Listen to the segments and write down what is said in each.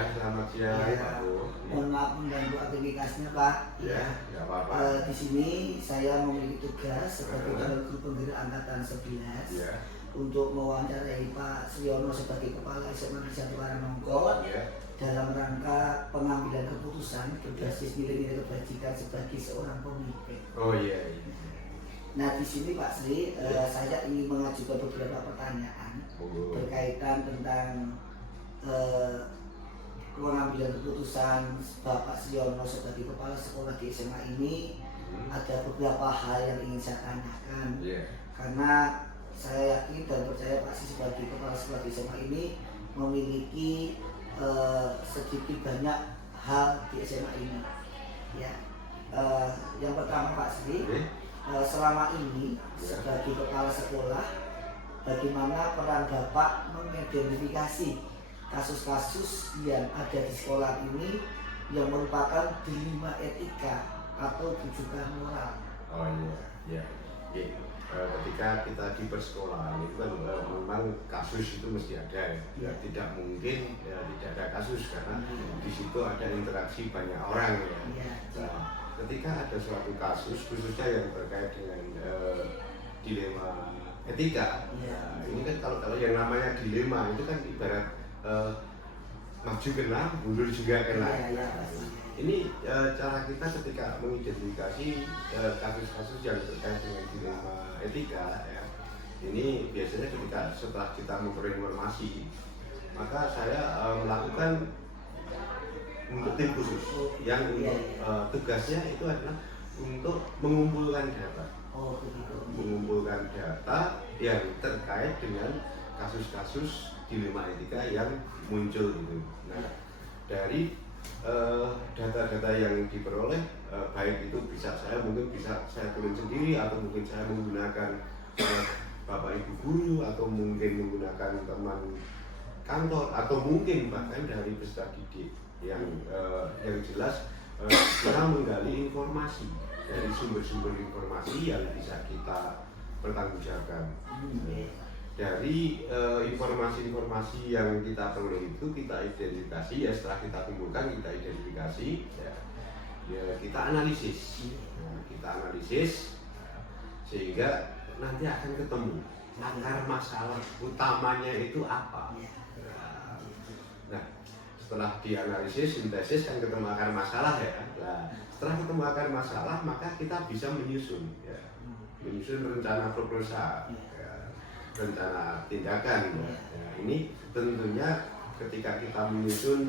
Ya, selamat siang Pak Bu. Mohon maaf mengganggu aktivitasnya Pak. Ya, nggak apa-apa. Di sini saya memiliki tugas sebagai Kabel Guru Penggerak Angkatan 11 Ya. untuk mewawancarai Pak Suyono sebagai Kepala SMA Negeri 1 Karangmongko dalam rangka pengambilan keputusan berbasis nilai-nilai kebajikan sebagai seorang pemimpin. Oh iya. Nah di sini Pak Sri, saya ingin mengajukan beberapa pertanyaan berkaitan tentang pengambilan keputusan Bapak Suyono sebagai kepala sekolah di SMA ini. Ada beberapa hal yang ingin saya tanyakan, karena saya yakin dan percaya Pak Sri sebagai kepala sekolah di SMA ini memiliki sedikit banyak hal di SMA ini. Ya, yang pertama Pak Sri, selama ini sebagai kepala sekolah, bagaimana peran Bapak mengidentifikasi kasus-kasus yang ada di sekolah ini yang merupakan dilema etika atau rujukan moral? Oh iya. Ketika kita di persekolahan itu kan memang kasus itu mesti ada ya. Tidak mungkin tidak ada kasus karena di situ ada interaksi banyak orang ya. Nah, ketika ada suatu kasus khususnya yang terkait dengan dilema etika, ini kan kalau yang namanya dilema itu kan ibarat maju kena, mundur juga kena. Ini cara kita ketika mengidentifikasi kasus-kasus yang terkait dengan dilema etika ya. Ini biasanya ketika setelah kita memperoleh informasi, maka saya melakukan untuk tim khusus yang untuk tugasnya itu adalah untuk mengumpulkan data. Mengumpulkan data yang terkait dengan kasus-kasus dilema etika yang muncul itu. Nah, dari data-data yang diperoleh, baik itu mungkin bisa saya tulis sendiri atau mungkin saya menggunakan bapak ibu guru atau mungkin menggunakan teman kantor atau mungkin bahkan dari peserta didik yang jelas kita menggali informasi dari sumber-sumber informasi yang bisa kita pertanggungjawabkan. Dari informasi-informasi yang kita peroleh itu kita identifikasi ya, setelah kita kumpulkan kita identifikasi ya kita analisis. Kita analisis sehingga nanti akan ketemu akar masalah utamanya itu apa. Nah, setelah dianalisis, sintesis kan ketemu akar masalah ya. Nah, setelah ketemu akar masalah maka kita bisa menyusun rencana proposal. Rencana tindakan ini tentunya ketika kita menyusun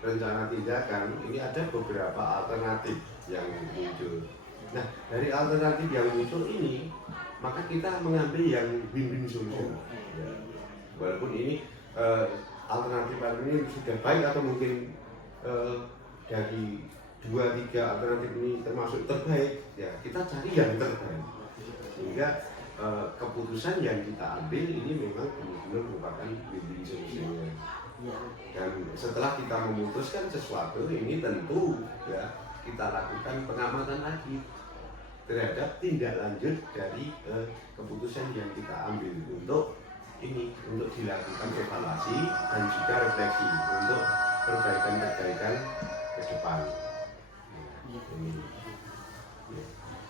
rencana tindakan ini ada beberapa alternatif yang muncul. Nah, dari alternatif yang muncul ini maka kita mengambil yang win-win solution ya. Walaupun ini alternatif ini sudah baik atau mungkin dari 2-3 alternatif ini termasuk terbaik ya, kita cari yang terbaik sehingga keputusan yang kita ambil ini memang benar-benar merupakan win-win solution-nya. Dan setelah kita memutuskan sesuatu ini tentu ya kita lakukan pengamatan lagi terhadap tindak lanjut dari keputusan yang kita ambil untuk dilakukan evaluasi dan juga refleksi untuk perbaikan-perbaikan ke depan.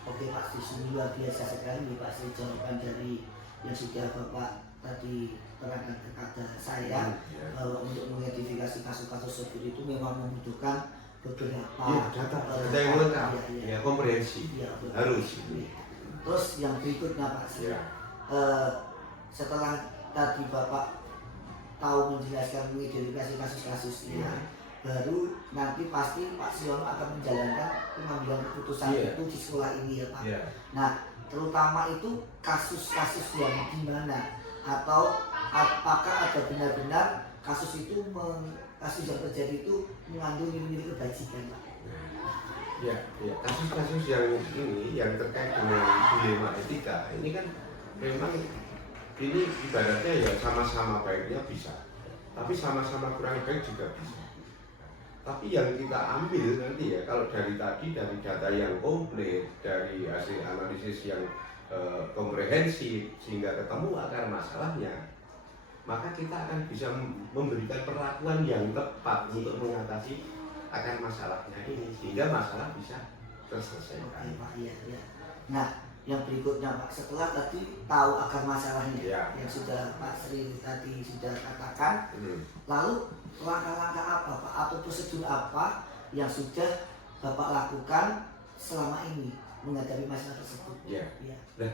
Oke Pak Sri, luar biasa sekali Pak Sri jawaban dari yang sudah Bapak tadi terangkan kepada saya bahwa untuk mengidentifikasi kasus-kasus seperti itu memang membutuhkan beberapa data yang lengkap, komprehensif, harus. Terus yang berikutnya Pak Sri, setelah tadi Bapak tahu menjelaskan mengidentifikasi kasus-kasus ini, baru nanti pasti Pak Suyono akan menjalankan pengambilan keputusan itu di sekolah ini ya Pak. Nah, terutama itu kasus-kasus yang gimana atau apakah ada benar-benar kasus yang terjadi itu mengandung nilai-nilai kebajikan Pak? Ya, kasus-kasus yang terkait dengan dilema etika ini kan memang ini ibaratnya ya sama-sama baiknya bisa, tapi sama-sama kurang baik juga bisa. Tapi yang kita ambil nanti ya, kalau dari data yang komplit, dari hasil analisis yang komprehensif sehingga ketemu akar masalahnya, maka kita akan bisa memberikan perlakuan yang tepat untuk mengatasi akan masalahnya ini, sehingga masalah bisa terselesaikan. Oke, Pak, iya, iya. Nah, yang berikutnya Pak, setelah tadi tahu akar masalahnya yang sudah Pak Sri tadi sudah katakan, lalu langkah-langkah apa Pak atau prosedur apa yang sudah Bapak lakukan selama ini menghadapi masalah tersebut? Ya. Nah,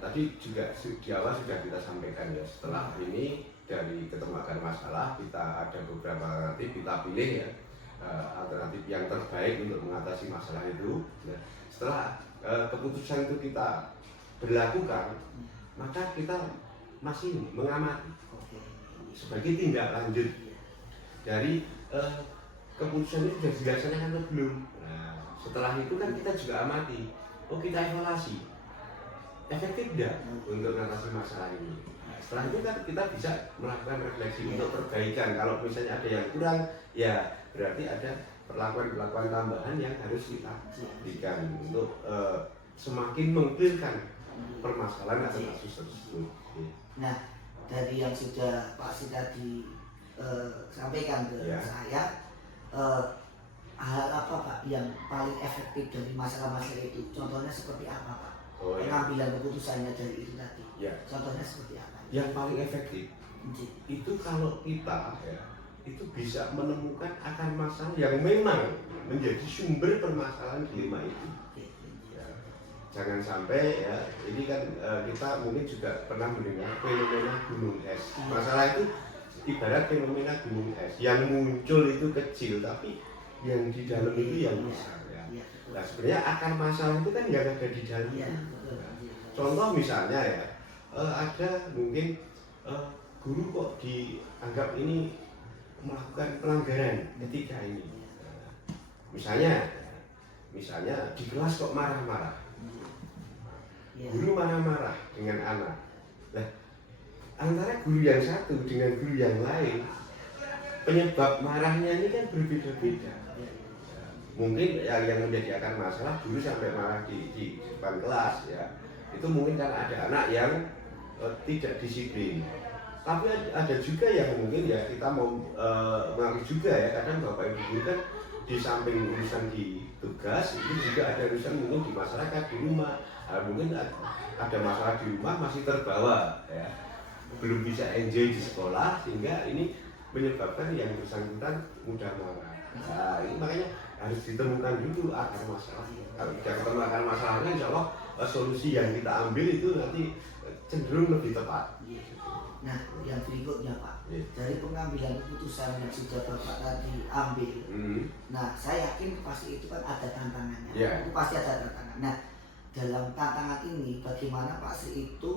tadi juga di awal sudah kita sampaikan ya, setelah ini dari ketemu akar masalah kita ada beberapa alternatif, kita pilih ya alternatif yang terbaik untuk mengatasi masalah itu. Nah, setelah keputusan itu kita berlakukan, maka kita masih mengamati sebagai tindak lanjut dari keputusan itu sudah dilaksanakan atau belum. Nah, setelah itu kan kita juga amati, kita evaluasi efektif tidak untuk mengatasi masalah ini. Setelah itu kan kita bisa melakukan refleksi untuk perbaikan. Kalau misalnya ada yang kurang, ya berarti ada perlakuan-perlakuan tambahan yang harus kita berikan untuk semakin mengklirkan permasalahan atau kasus tersebut. Nah, dari yang sudah Pak Sri tadi sampaikan ke saya, hal apa Pak yang paling efektif dari masalah-masalah itu? Contohnya seperti apa Pak? Pengambilan keputusannya dari itu tadi. Contohnya seperti apa? Yang paling efektif itu kalau kita itu bisa menemukan akar masalah yang memang menjadi sumber permasalahan dilema itu. Jangan sampai ya, ini kan kita mungkin juga pernah mendengar fenomena gunung es. Masalah itu ibarat fenomena gunung es yang muncul itu kecil tapi yang di dalam itu yang besar ya. Nah, sebenarnya akar masalah itu kan yang ada di dalamnya. Contoh misalnya ya, ada mungkin guru kok dianggap ini melakukan pelanggaran etika ini. Misalnya di kelas kok marah-marah. Guru marah-marah dengan anak. Nah, antara guru yang satu dengan guru yang lain, penyebab marahnya ini kan berbeda-beda. Mungkin yang menjadi akar masalah guru sampai marah di depan kelas ya. Itu mungkin karena ada anak yang tidak disiplin. Tapi ada juga yang mungkin ya kita mau mengakui juga ya, kadang Bapak Ibu guru kan di samping urusan di tugas itu juga ada urusan mungkin di masyarakat di rumah. Mungkin ada masalah di rumah masih terbawa ya, belum bisa enjoy di sekolah sehingga ini menyebabkan yang bersangkutan mudah marah. Nah, ini makanya harus ditemukan dulu akar masalah. Kalau tidak ketemu akar masalahnya, insya Allah solusi yang kita ambil itu nanti cenderung lebih tepat. Nah, yang berikutnya Pak, dari pengambilan keputusan yang sudah Bapak tadi ambil, nah saya yakin pasti itu kan ada tantangannya, itu pasti ada tantangan. Nah, dalam tantangan ini bagaimana Pak Sri itu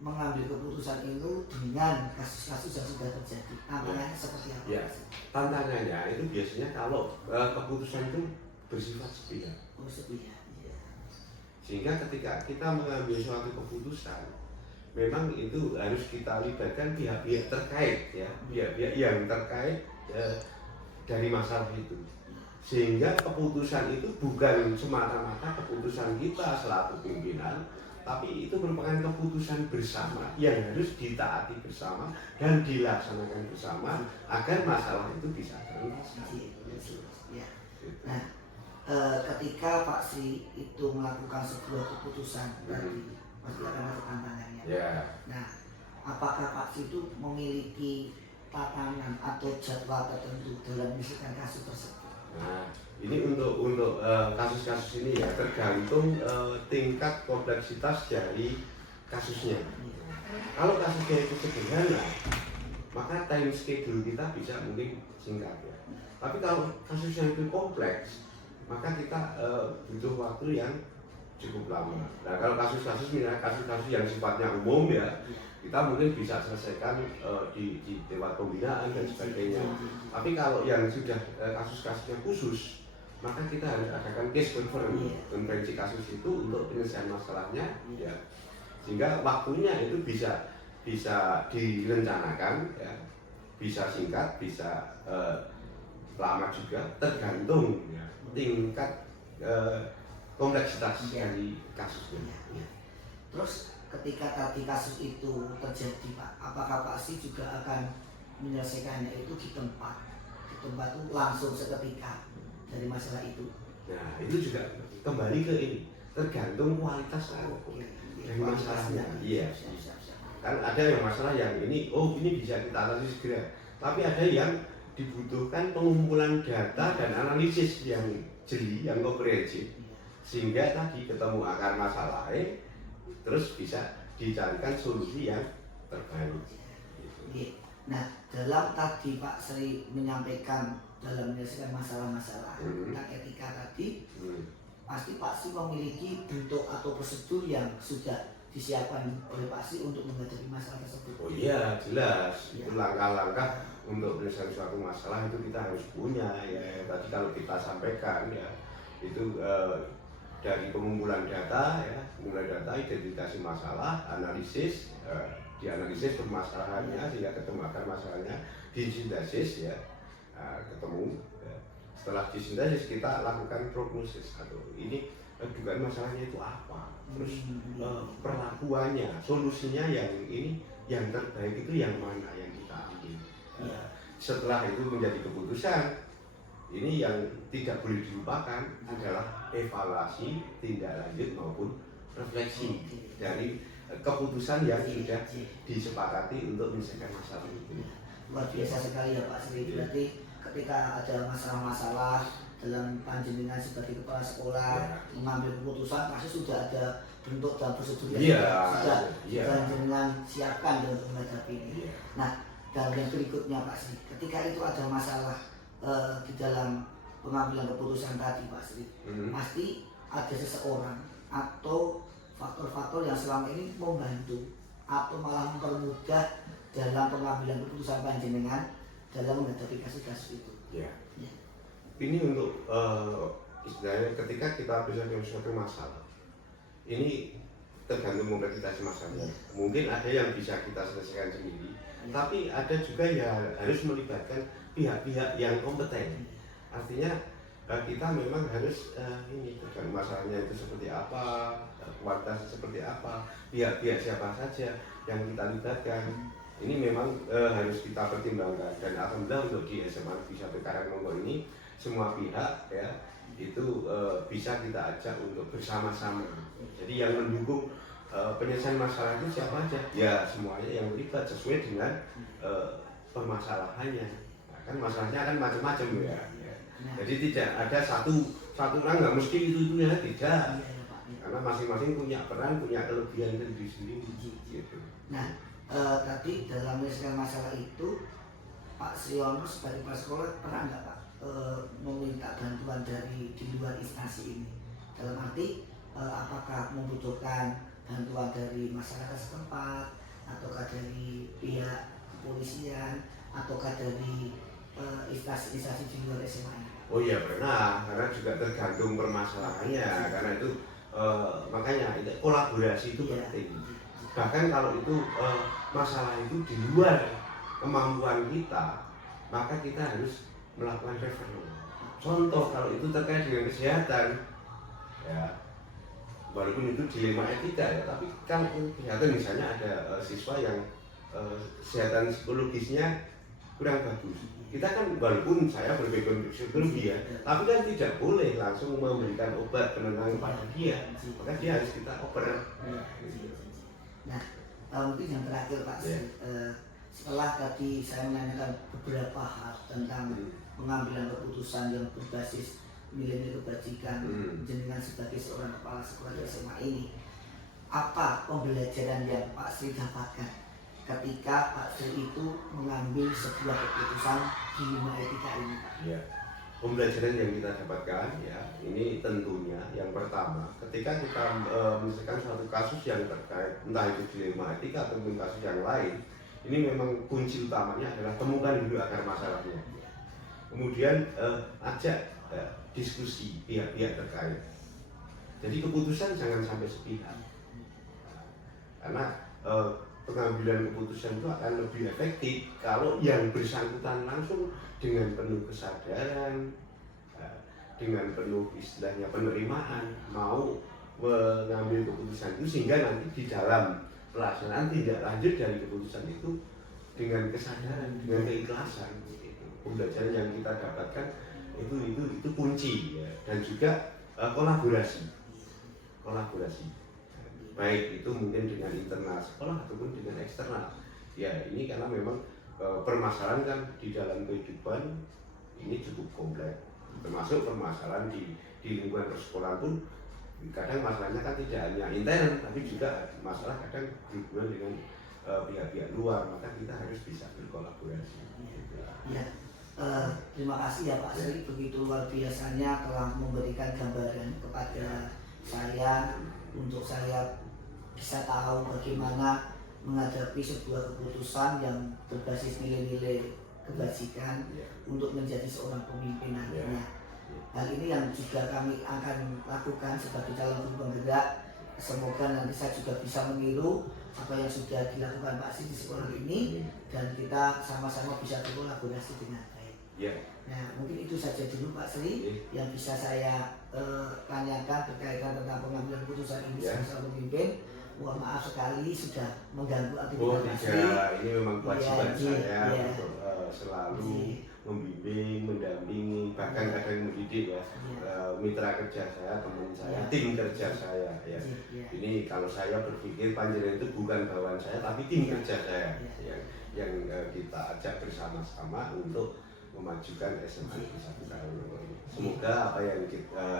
mengambil keputusan itu dengan kasus-kasus yang sudah terjadi? Tantangannya seperti apa? Ya, tantangannya itu biasanya kalau keputusan itu bersifat sepihak. Oh, sepihak. Sehingga ketika kita mengambil suatu keputusan, memang itu harus kita libatkan pihak-pihak terkait ya, pihak-pihak yang terkait dari masalah itu. Sehingga keputusan itu bukan semata-mata keputusan kita selaku pimpinan, tapi itu merupakan keputusan bersama yang harus ditaati bersama dan dilaksanakan bersama agar masalah itu bisa terselesaikan. Nah, ketika Pak Sri itu melakukan sebuah keputusan tadi pasti akan ada tantangannya. Nah, apakah Pak Sri itu memiliki tatanan atau jadwal tertentu dalam menyelesaikan kasus tersebut? Nah, ini untuk kasus-kasus ini ya tergantung tingkat kompleksitas dari kasusnya. Kalau kasusnya itu sederhana, maka time schedule kita bisa mungkin singkat ya. Tapi kalau kasusnya itu kompleks, maka kita butuh waktu yang cukup lama. Nah, kalau kasus-kasus yang sifatnya umum ya, kita mungkin bisa selesaikan di lewat pembinaan dan sebagainya. Tapi kalau yang sudah kasus-kasusnya khusus, maka kita harus adakan case konferensi kasus itu untuk penyelesaian masalahnya, ya. Sehingga waktunya itu bisa direncanakan, ya. Bisa singkat, bisa lama juga, tergantung ya, tingkat kompleksitas dari kasusnya. Terus ketika tadi kasus itu terjadi Pak, apakah Pak Si juga akan menyelesaikannya itu di tempat itu langsung seketika dari masalah itu? Nah itu juga kembali ke ini, tergantung kualitas dari masalahnya. Iya. Kan ada yang masalah yang ini, oh ini bisa kita atasi segera. Tapi ada yang dibutuhkan pengumpulan data dan analisis yang jeli, yang komprehensif, sehingga tadi ketemu akar masalahnya, terus bisa dicarikan solusi yang terbaik. Gitu. Nah, dalam tadi Pak Sri menyampaikan dalam menyelesaikan masalah-masalah etika tadi, pasti Pak Sri memiliki bentuk atau prosedur yang sudah disiapkan oleh Pak Sri untuk menghadapi masalah tersebut. Oh iya, jelas. Ya. Itu langkah-langkah untuk menyelesaikan suatu masalah itu kita harus punya. Ya, tadi kalau kita sampaikan ya, itu dari pengumpulan data, ya, pengumpulan data, identifikasi masalah, analisis, dianalisis permasalahannya sehingga ketemu akar masalahnya, disintesis ya, ketemu. Ya. Setelah disintesis kita lakukan prognosis atau ini dugaan masalahnya itu apa, terus perlakuannya, solusinya yang ini yang terbaik itu yang mana yang kita ambil. Setelah itu menjadi keputusan. Ini yang tidak boleh dilupakan adalah evaluasi, tindak lanjut maupun refleksi dari keputusan yang sudah disepakati untuk menyelesaikan masalah itu. Luar biasa sekali ya Pak Sri. Berarti ketika ada masalah-masalah dalam panjenengan sebagai kepala sekolah mengambil keputusan, pasti sudah ada bentuk dan prosedur yang sudah panjenengan siapkan untuk menghadapi ini. Nah, dan yang berikutnya Pak Sri, ketika itu ada masalah di dalam pengambilan keputusan tadi Pak Sri, pasti ada seseorang atau faktor-faktor yang selama ini membantu atau malah mempermudah dalam pengambilan keputusan panjenengan dalam menghadapi kasus-kasus itu. Ya. Ini untuk istilahnya ketika kita bisa dengan suatu masalah, ini tergantung kompleksitas masalahnya. Mungkin ada yang bisa kita selesaikan sendiri, tapi ada juga yang harus melibatkan pihak-pihak yang kompeten. Artinya kita memang harus ini tergantung masalahnya itu seperti apa, kualitasnya seperti apa, pihak-pihak siapa saja yang kita libatkan. Ini memang harus kita pertimbangkan, dan alhamdulillah untuk di SMA Negeri 1 Karangmongo ini semua pihak ya itu bisa kita ajak untuk bersama-sama. Jadi yang mendukung penyelesaian masalah itu siapa aja? Ya semuanya yang terlibat sesuai dengan permasalahannya. Kan masalahnya kan macam-macam ya. Jadi tidak ada satu orang nggak mesti itu ya, tidak. Karena masing-masing punya peran, punya kelebihan sendiri. Gitu. Nah, tadi dalam menyelesaikan masalah itu Pak Sriono sebagai kepala sekolah pernah nggak Pak meminta bantuan dari di luar instansi ini? Dalam arti apakah membutuhkan bantuan dari masyarakat setempat, ataukah dari pihak kepolisian, ataukah dari instansi-instansi di luar SMA? Oh iya pernah, karena juga tergantung permasalahannya, karena itu makanya itu kolaborasi itu penting. Bahkan kalau itu masalah itu di luar kemampuan kita, maka kita harus melakukan referral. Contoh kalau itu terkait dengan kesehatan, ya walaupun itu dilema etika ya, tapi kalau kesehatan misalnya ada siswa yang kesehatan psikologisnya kurang bagus, kita kan walaupun saya berbackground psikologi ya, tapi kan tidak boleh langsung memberikan obat penenang pada dia, maka dia harus kita oper. Nah, mungkin yang terakhir Pak, setelah tadi saya menanyakan beberapa hal tentang pengambilan keputusan yang berbasis nilai-nilai kebajikan jenengan sebagai seorang kepala sekolah di SMA ini, apa pembelajaran yang Pak Sri dapatkan ketika Pak Sri itu mengambil sebuah keputusan dilema etika ini Pak? Ya, pembelajaran yang kita dapatkan ya, ini tentunya yang pertama, ketika kita menyelesaikan suatu kasus yang terkait entah itu dilema etika ataupun kasus yang lain, ini memang kunci utamanya adalah temukan dulu akar masalahnya. Kemudian ajak diskusi pihak-pihak terkait. Jadi keputusan jangan sampai sepihak, karena pengambilan keputusan itu akan lebih efektif kalau yang bersangkutan langsung dengan penuh kesadaran, dengan penuh istilahnya penerimaan mau mengambil keputusan itu, sehingga nanti di dalam pelaksanaan tindak lanjut dari keputusan itu dengan kesadaran, dengan keikhlasan. Pembelajaran yang kita dapatkan itu kunci ya. Dan juga kolaborasi, baik itu mungkin dengan internal sekolah ataupun dengan eksternal. Ya ini karena memang permasalahan kan di dalam kehidupan ini cukup kompleks, termasuk permasalahan di lingkungan persekolahan pun kadang masalahnya kan tidak hanya intern, tapi juga masalah kadang berhubungan dengan pihak-pihak luar, maka kita harus bisa berkolaborasi. Ya. Terima kasih ya Pak Sri, begitu luar biasanya telah memberikan gambaran kepada saya untuk saya bisa tahu bagaimana menghadapi sebuah keputusan yang berbasis nilai-nilai kebajikan untuk menjadi seorang pemimpin nantinya. Hal ini yang juga kami akan lakukan sebagai calon guru penggerak. Semoga nanti saya juga bisa meniru apa yang sudah dilakukan Pak Sri di sekolah ini, dan kita sama-sama bisa berkolaborasi dengan baik. Nah, mungkin itu saja dulu Pak Sri yang bisa saya tanyakan berkaitan tentang pengambilan keputusan ini sebagai pemimpin. Mohon maaf sekali sudah mengganggu aktivitas Pak Sri. Ini memang kewajiban saya untuk selalu membimbing, mendampingi, bahkan kadang mendidik ya, mitra kerja saya, teman saya, tim kerja saya ya. Ini kalau saya berpikir panjenengan itu bukan bawahan saya, tapi tim kerja saya yang kita ajak bersama-sama untuk memajukan SMA Negeri 1 Karangmongo ini. Semoga apa yang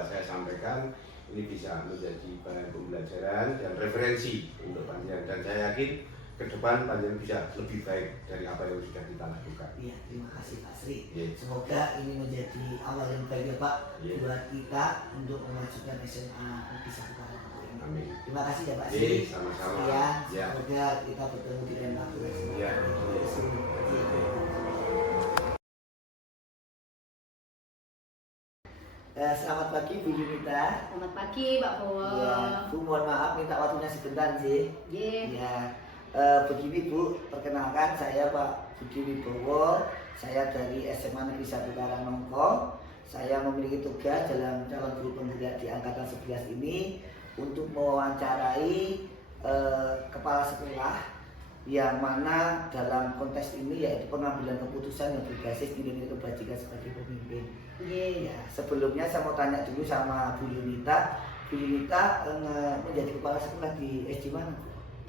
saya sampaikan ini bisa menjadi bahan pembelajaran dan referensi untuk panjenengan, dan saya yakin ke depan panjenengan bisa lebih baik dari apa yang sudah kita lakukan. Iya, terima kasih Pak Sri. Semoga ini menjadi awal yang baik ya Pak buat kita untuk memajukan SMA Negeri 1 Karangmongo ini. Amin. Terima kasih ya Pak Sri. Sama-sama. Semoga kita bertemu di lain waktu. Selamat pagi Bu Yunita. Selamat pagi Pak Bowo. Ya, Bu mohon maaf minta waktunya sebentar sih. Ya, begini Bu, perkenalkan saya Pak Budi Wibowo. Saya dari SMA Negeri 1 Karangmongo. Saya memiliki tugas dalam calon guru penggerak di angkatan 11 ini untuk mewawancarai kepala sekolah yang mana dalam konteks ini yaitu pengambilan keputusan yang berbasis nilai-nilai kebajikan sebagai pemimpin. Ya, sebelumnya saya mau tanya dulu sama Bu Yunita. Bu Yunita menjadi kepala sekolah di SD mana?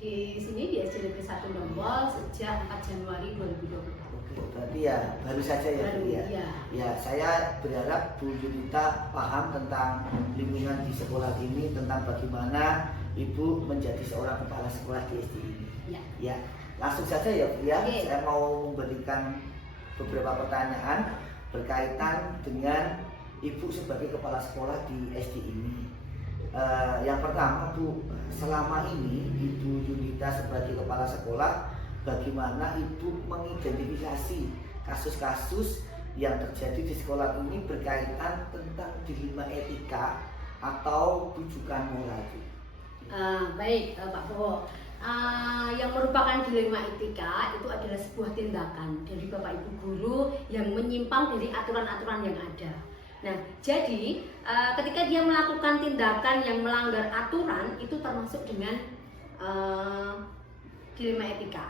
Di sini di SD Negeri 1 Ndombol sejak 4 Januari 2024. Oke, berarti ya baru saja ya Bu ya. Ya, saya berharap Bu Yunita paham tentang lingkungan di sekolah ini, tentang bagaimana Ibu menjadi seorang kepala sekolah di SD ini. Ya, langsung saja ya Bu ya. Saya mau memberikan beberapa pertanyaan berkaitan dengan Ibu sebagai kepala sekolah di SD ini. Yang pertama Bu, selama ini Ibu Yunita sebagai kepala sekolah, bagaimana Ibu mengidentifikasi kasus-kasus yang terjadi di sekolah ini berkaitan tentang dilema etika atau rujukan moral Bu? Baik Pak Bowo. Yang merupakan dilema etika itu adalah sebuah tindakan dari Bapak Ibu guru yang menyimpang dari aturan-aturan yang ada. Nah, jadi ketika dia melakukan tindakan yang melanggar aturan itu termasuk dengan dilema etika.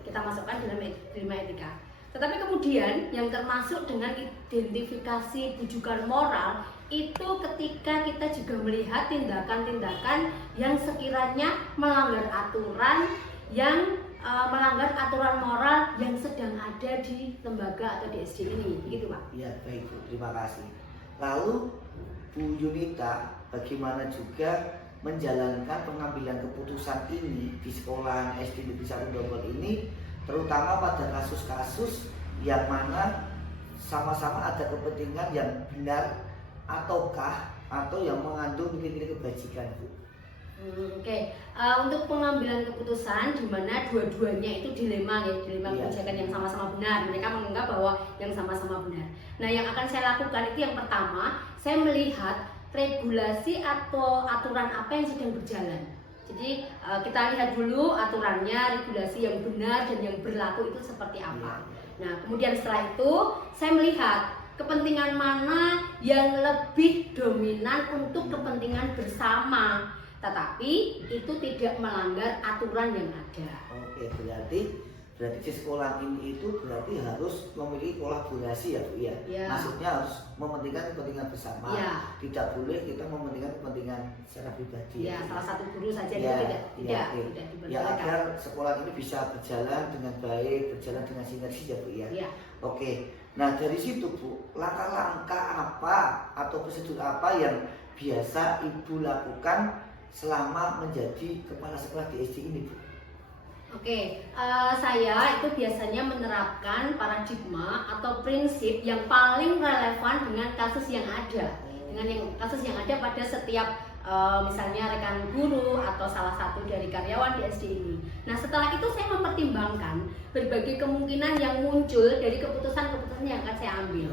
Kita masukkan dilema etika. Tetapi kemudian yang termasuk dengan identifikasi rujukan moral itu ketika kita juga melihat tindakan-tindakan yang sekiranya melanggar aturan, yang melanggar aturan moral yang sedang ada di lembaga atau di SD ini, begitu Pak? Iya, baik Bu, terima kasih. Lalu Bu Yunita, bagaimana juga menjalankan pengambilan keputusan ini di sekolah SD Negeri 1 Ndombol ini, terutama pada kasus-kasus yang mana sama-sama ada kepentingan yang benar ataukah atau yang mengandung nilai-nilai kebajikan Bu? Oke. Untuk pengambilan keputusan di mana dua-duanya itu dilema kebijakan yang sama-sama benar. Mereka menganggap bahwa yang sama-sama benar. Nah, yang akan saya lakukan itu yang pertama, saya melihat regulasi atau aturan apa yang sedang berjalan. Jadi kita lihat dulu aturannya, regulasi yang benar dan yang berlaku itu seperti apa. Nah, kemudian setelah itu saya melihat kepentingan mana yang lebih dominan untuk kepentingan bersama, tetapi itu tidak melanggar aturan yang ada. Oke, berarti di sekolah ini itu berarti harus memiliki kolaborasi ya Bu ya. Maksudnya harus mementingkan kepentingan bersama. Tidak boleh kita mementingkan kepentingan secara pribadi. Salah satu guru saja tidak dibenarkan. Ya, agar sekolah ini bisa berjalan dengan baik, berjalan dengan sinergi ya Bu ya. Oke. Nah, dari situ Bu, langkah-langkah apa atau prosedur apa yang biasa Ibu lakukan selama menjadi kepala sekolah di SD ini Bu? Oke, saya itu biasanya menerapkan paradigma atau prinsip yang paling relevan dengan kasus yang ada, kasus yang ada pada setiap misalnya rekan guru atau salah satu dari karyawan di SD ini. Nah, setelah itu saya mempertimbangkan berbagai kemungkinan yang muncul dari keputusan-keputusan yang akan saya ambil.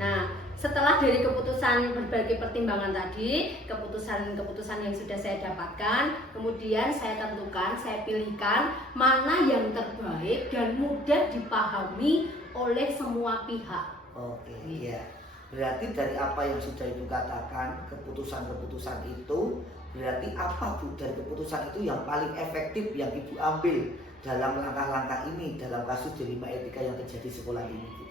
Nah, setelah dari keputusan berbagai pertimbangan tadi, keputusan-keputusan yang sudah saya dapatkan, kemudian saya tentukan, saya pilihkan mana yang terbaik dan mudah dipahami oleh semua pihak. Oke, iya. Berarti dari apa yang sudah Ibu katakan, keputusan-keputusan itu, berarti apa Bu dari keputusan itu yang paling efektif yang Ibu ambil dalam langkah-langkah ini, dalam kasus dilema etika yang terjadi di sekolah ini Bu?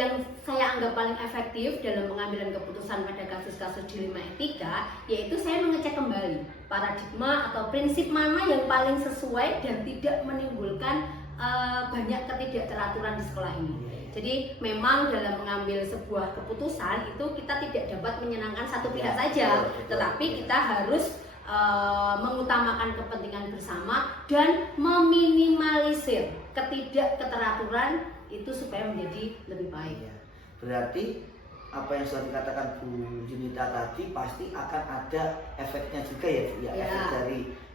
Yang saya anggap paling efektif dalam pengambilan keputusan pada kasus-kasus dilema etika, yaitu saya mengecek kembali paradigma atau prinsip mana yang paling sesuai dan tidak menimbulkan banyak ketidakteraturan di sekolah ini. Jadi memang dalam mengambil sebuah keputusan itu kita tidak dapat menyenangkan satu pihak saja, tetapi kita harus mengutamakan kepentingan bersama dan meminimalisir ketidakteraturan itu supaya menjadi lebih baik. Berarti apa yang sudah dikatakan Bu Junita tadi pasti akan ada efeknya juga ya Bu ya, efek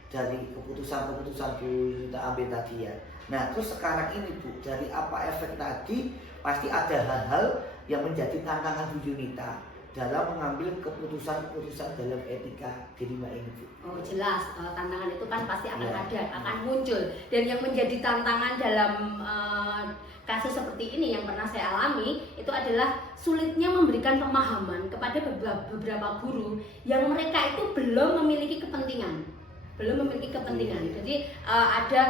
dari keputusan-keputusan Bu Junita ambil tadi ya. Nah, terus sekarang ini Bu, dari apa efek tadi pasti ada hal-hal yang menjadi tantangan Bu Junita dalam mengambil keputusan-keputusan dalam etika dilema ini Bu. Oh jelas, tantangan itu kan pasti akan ada, akan muncul. Dan yang menjadi tantangan dalam kasus seperti ini yang pernah saya alami itu adalah sulitnya memberikan pemahaman kepada beberapa guru yang mereka itu belum memiliki kepentingan. Jadi ada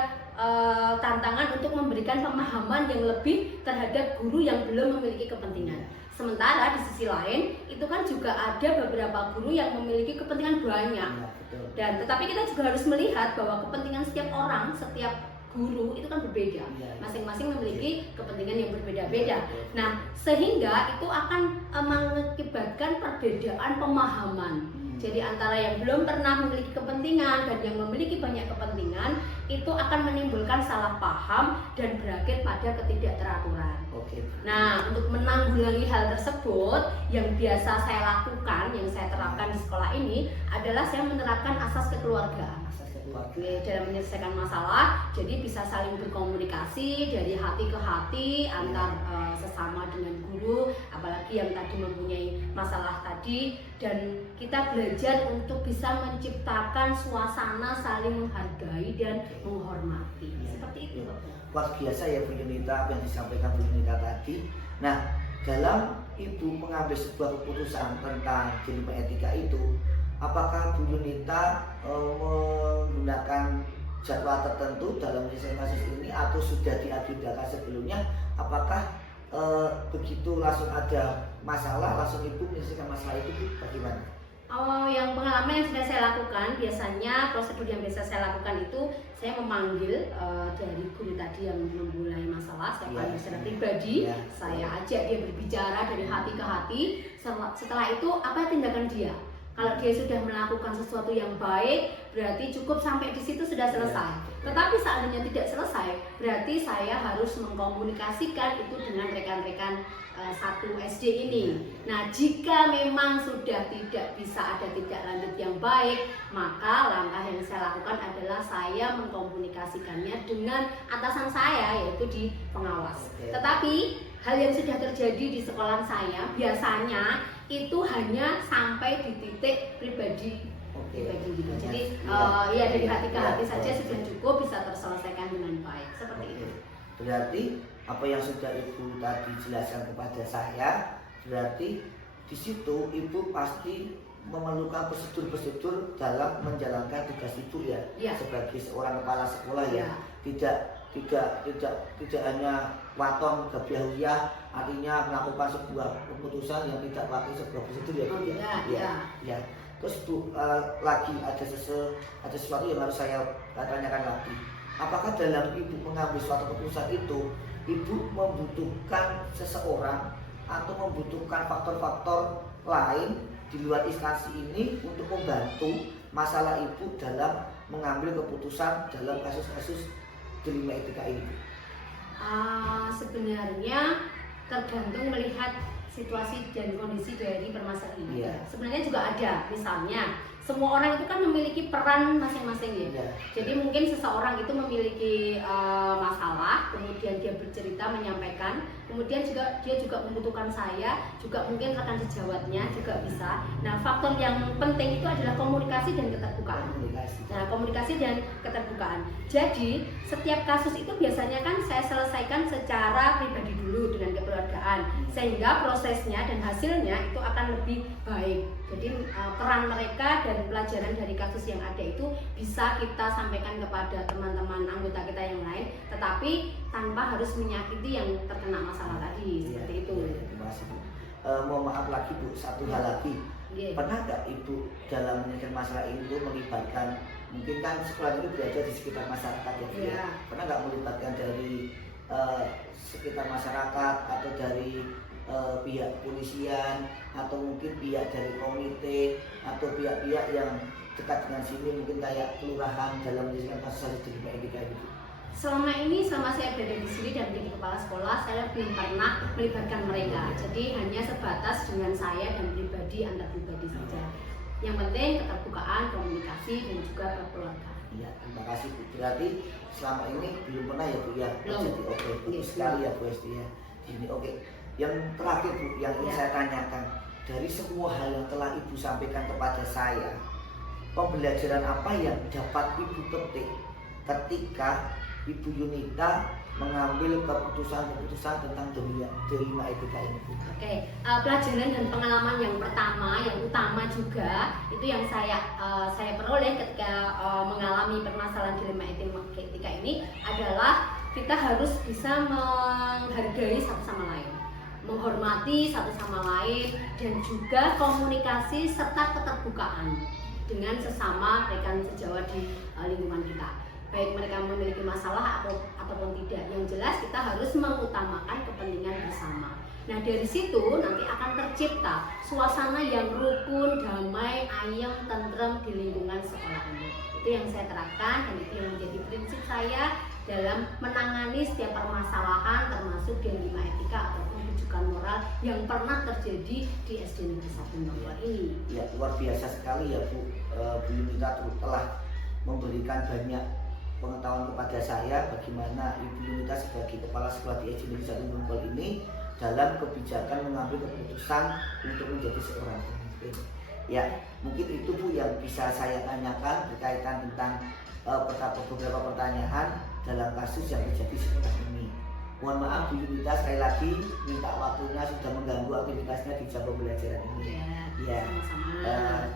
tantangan untuk memberikan pemahaman yang lebih terhadap guru yang belum memiliki kepentingan. Sementara di sisi lain itu kan juga ada beberapa guru yang memiliki kepentingan banyak. Dan tetapi kita juga harus melihat bahwa kepentingan setiap orang, setiap guru itu kan berbeda. Masing-masing memiliki kepentingan yang berbeda-beda. Nah, sehingga itu akan mengakibatkan perbedaan pemahaman. Jadi antara yang belum pernah memiliki kepentingan dan yang memiliki banyak kepentingan itu akan menimbulkan salah paham dan berakhir pada ketidakteraturan. Nah, untuk menanggulangi hal tersebut yang biasa saya lakukan, yang saya terapkan di sekolah ini adalah saya menerapkan asas kekeluargaan. Dalam menyelesaikan masalah, jadi bisa saling berkomunikasi dari hati ke hati antar sesama dengan guru, apalagi yang tadi mempunyai masalah tadi, dan kita belajar untuk bisa menciptakan suasana saling menghargai dan menghormati. Seperti itu. Luar biasa ya Bu Junita apa yang disampaikan Bu Junita tadi. Nah, dalam Ibu mengambil sebuah keputusan tentang dilema etika itu, apakah Bu Junita menggunakan jadwal tertentu dalam menyelesaikan kasus ini atau sudah diagendakan sebelumnya? Apakah begitu langsung ada masalah langsung Ibu menyelesaikan masalah itu bagaimana? Yang pengalaman yang sudah saya lakukan, biasanya prosedur yang biasa saya lakukan itu saya memanggil dari guru tadi yang memulai masalah, saya panggil secara pribadi, saya ajak dia berbicara dari hati ke hati. Setelah itu apa tindakan dia? Kalau dia sudah melakukan sesuatu yang baik, berarti cukup sampai di situ sudah selesai. Tetapi seandainya tidak selesai, berarti saya harus mengkomunikasikan itu dengan rekan-rekan satu SD ini. Nah, jika memang sudah tidak bisa ada tindak lanjut yang baik, maka langkah yang saya lakukan adalah saya mengkomunikasikannya dengan atasan saya, yaitu di pengawas. Tetapi hal yang sudah terjadi di sekolah saya biasanya itu hanya sampai di titik pribadi gitu. Jadi ya dari hati ke hati saja sudah cukup bisa terselesaikan dengan baik, seperti itu. Berarti apa yang sudah Ibu tadi jelaskan kepada saya, berarti di situ Ibu pasti memerlukan prosedur-prosedur dalam menjalankan tugas Ibu ya, sebagai seorang kepala sekolah ya. Tidak hanya waton kebiahuyah, artinya melakukan sebuah keputusan yang tidak pakai sebuah prosedur ya. Terus Bu, lagi ada sesuatu yang harus saya tanyakan lagi. Apakah dalam Ibu mengambil suatu keputusan itu, Ibu membutuhkan seseorang atau membutuhkan faktor-faktor lain di luar instansi ini untuk membantu masalah Ibu dalam mengambil keputusan dalam kasus-kasus dilema etika ini? Sebenarnya tergantung melihat situasi dan kondisi dari permasalahan ini. Sebenarnya juga ada, misalnya semua orang itu kan memiliki peran masing-masing ya. Jadi mungkin seseorang itu memiliki masalah, kemudian dia bercerita, menyampaikan, kemudian dia juga membutuhkan saya, juga mungkin rekan sejawatnya juga bisa. Nah, faktor yang penting itu adalah komunikasi dan keterbukaan. Nah, komunikasi dan keterbukaan. Jadi setiap kasus itu biasanya kan saya selesaikan secara pribadi dulu dengan kekeluargaan, sehingga prosesnya dan hasilnya itu akan lebih baik. Jadi peran mereka dan pelajaran dari kasus yang ada itu bisa kita sampaikan kepada teman-teman anggota kita yang lain, tetapi tanpa harus menyakiti yang terkena masalah tadi. Seperti itu. Terima kasih Bu. Mohon maaf lagi Bu, satu hal lagi. Pernah nggak Ibu dalam menyelesaikan masalah ini melibatkan, mungkin kan sekolah itu berada di sekitar masyarakat ya. Pernah nggak melibatkan dari sekitar masyarakat atau dari pihak kepolisian atau mungkin pihak dari komite atau pihak-pihak yang dekat dengan sini, mungkin kayak kelurahan dalam menyelesaikan kasus dilema etika itu? Selama ini, selama saya berada di sini dan menjadi kepala sekolah, saya belum pernah melibatkan mereka. Jadi hanya sebatas dengan saya dan pribadi, antar pribadi saja. Yang penting keterbukaan, komunikasi dan juga kekeluargaan. Iya, terima kasih Bu. Berarti selama ini belum pernah ya Bu ya? Belum. Jadi oke, bagus sekali ya Bu Esti ya. Ini oke. Yang terakhir Bu, yang ingin saya tanyakan, dari semua hal yang telah Ibu sampaikan kepada saya, pembelajaran apa yang dapat Ibu petik ketika Ibu Yunita mengambil keputusan-keputusan tentang dilema etika ini? Pelajaran dan pengalaman yang pertama, yang utama juga itu yang saya peroleh ketika mengalami permasalahan dilema etika ini adalah kita harus bisa menghargai satu sama lain, menghormati satu sama lain, dan juga komunikasi serta keterbukaan dengan sesama rekan sejawat di lingkungan kita. Baik mereka memiliki masalah ataupun tidak, yang jelas kita harus mengutamakan kepentingan bersama. Nah, dari situ nanti akan tercipta suasana yang rukun, damai, ayem, tentrem di lingkungan sekolah ini. Itu yang saya terapkan dan itu yang menjadi prinsip saya dalam menangani setiap permasalahan, termasuk dilema etika ataupun rujukan moral yang pernah terjadi di SD Negeri 1 Bangor ini. Ya, luar biasa sekali ya Bu. Bu Yunita telah memberikan banyak pengetahuan kepada saya bagaimana Ibu Yunita sebagai kepala sekolah di SD Negeri 1 Bangor ini dalam kebijakan mengambil keputusan untuk menjadi seorang pemimpin. Ya, mungkin itu Bu yang bisa saya tanyakan berkaitan tentang beberapa pertanyaan dalam kasus yang terjadi sekolah ini. Mohon maaf Bu Yunita, sekali lagi minta waktunya sudah mengganggu aktivitasnya di jam pembelajaran ini. Ya,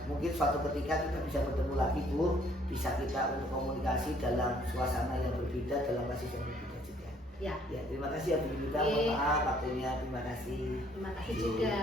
mungkin suatu ketika kita bisa bertemu lagi Bu, bisa kita untuk komunikasi dalam suasana yang berbeda, dalam kasus yang berbeda juga. Ya, terima kasih ya Bu Yunita. Mohon maaf waktunya, terima kasih. Terima kasih juga.